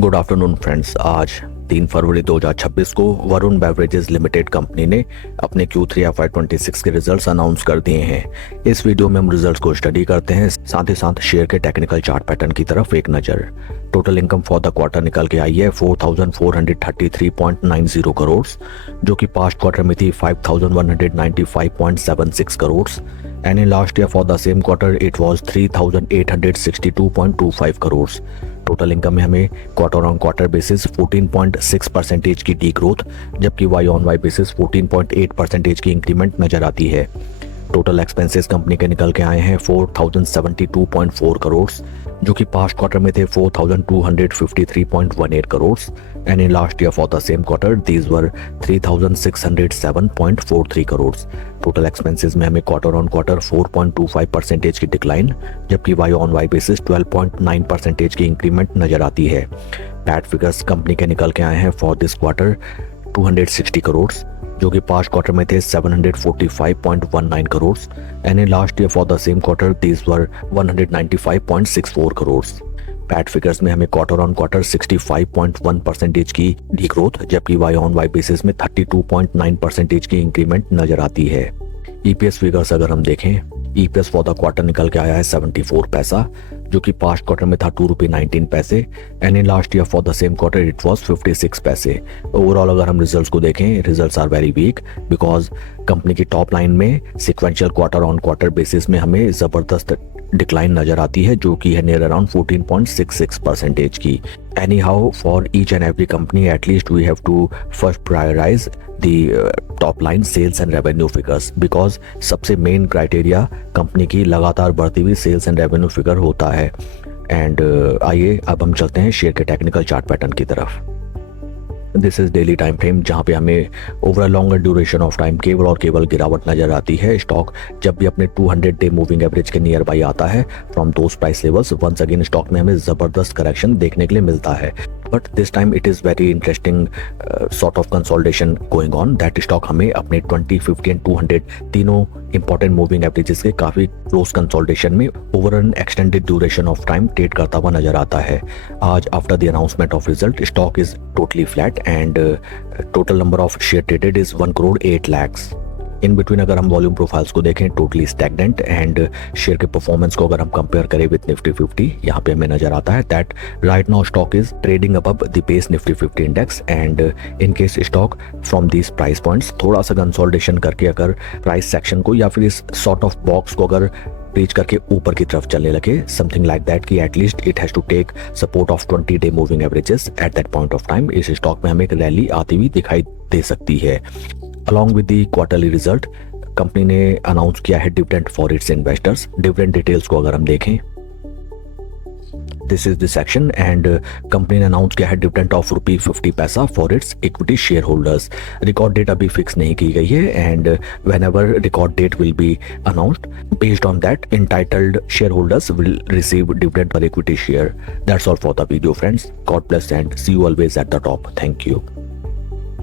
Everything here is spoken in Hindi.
Good afternoon friends. आज 3 फरवरी 2026 को वरुण बेवरेजेस लिमिटेड कंपनी ने अपने Q3 FY26 के रिजल्ट्स अनाउंस कर दिए हैं। इस वीडियो में हम रिजल्ट्स को स्टडी करते हैं, साथ ही साथ शेयर के टेक्निकल चार्ट पैटर्न की तरफ एक नज़र। Total income for the quarter निकल के आई है 4433.90 करोड़, जो कि पास्ट क्वार्टर में थी 5195.76 crore and in last year for the same quarter it was 3862.25 crore. Total income में हमें क्वार्टर ऑन क्वार्टर बेसिस 14.6% की डी ग्रोथ, जबकि वाई ऑन वाई बेसिस 14.8% की इंक्रीमेंट नजर आती है। टोटल एक्सपेंसेस कंपनी के निकल के आए हैं 4072.4 करोड़, जो कि पास्ट क्वार्टर में थे 4253.18 crore and in last year for the same quarter these were 3607.43 crore. Total expenses में हमें क्वार्टर ऑन क्वार्टर 4.25% की डिक्लाइन, जबकि वाई ऑन वाई बेसिस 12.9% की इंक्रीमेंट नजर आती है। पैट फिगर्स कंपनी के निकल के आए हैं फॉर दिस क्वार्टर 260 करोड़, जो कि पास्ट क्वार्टर में थे 745.19 crore and in last year for the same quarter these were 195.64 crore. PAT figures में हमें क्वार्टर ऑन क्वार्टर 65.1% की डी ग्रोथ, जबकि वाई ऑन वाई बेसिस में 32.9% की इंक्रीमेंट नजर आती है। ईपीएस फिगर्स अगर हम देखें, ईपीएस फॉर द क्वार्टर निकल के आया है 74 पैसा, जो कि पास्ट क्वार्टर में था ₹2.19 and in last year for the same quarter it was 56 पैसे। ओवरऑल अगर हम रिजल्ट्स को देखें, results are very weak because company की टॉप लाइन में sequential quarter on quarter basis में हमें जबरदस्त डिक्लाइन नजर आती है, जो कि है नियर अराउंड 14.66% की। Anyhow for each and every company at least we have to first prioritize the top line sales and revenue figures, because सबसे मेन क्राइटेरिया कंपनी की लगातार बढ़ती हुई सेल्स एंड रेवेन्यू फिगर होता है। एंड आइए अब हम चलते हैं शेयर के टेक्निकल चार्ट पैटर्न की तरफ। This is daily time frame, जहां पे हमें over a longer duration of time केवल और केवल गिरावट नजर आती है। स्टॉक जब भी अपने 200 डे मूविंग एवरेज के नियर बाई आता है from those price levels, once again stock में हमें जबरदस्त करेक्शन देखने के लिए मिलता है। But this time it is very interesting sort of consolidation going on, that stock हमें अपने 20, 50 एंड 200 तीनों इंपॉर्टेंट मूविंग एवरेजेस के काफ़ी क्लोज कंसोलिडेशन में over N extended duration of time trade करता हुआ नजर आता है। आज after the announcement of result stock is totally flat and total number of share traded is 1,08 lakh. In between अगर हम वॉल्यूम प्रोफाइल्स को देखें, टोटली स्टैग्नेंट एंड शेयर के परफॉर्मेंस को अगर हम कंपेयर करें विद निफ्टी 50, यहाँ पे हमें नजर आता है that right now stock is trading above the pace Nifty 50 index and in case stock from these price points थोड़ा सा कंसोलिडेशन करके अगर प्राइस सेक्शन को या फिर इस सॉर्ट ऑफ बॉक्स को अगर रीच करके ऊपर की तरफ चलने लगे, समथिंग लाइक दैट कि at least it has to take support of 20 day moving averages at that point of time, इस स्टॉक में हमें एक रैली आती हुई दिखाई दे सकती है। Along with the quarterly result company ने अनाउंस किया है dividend for its investors. Dividend details को अगर हम देखें, this is the section and company ने अनाउंस किया है dividend of ₹50 for its equity share holders. Record date अभी फिक्स नहीं की गई है and whenever record date will be announced, based on that entitled share holders will receive dividend per equity share. That's all for the video friends. God bless and see you always at the top. Thank you.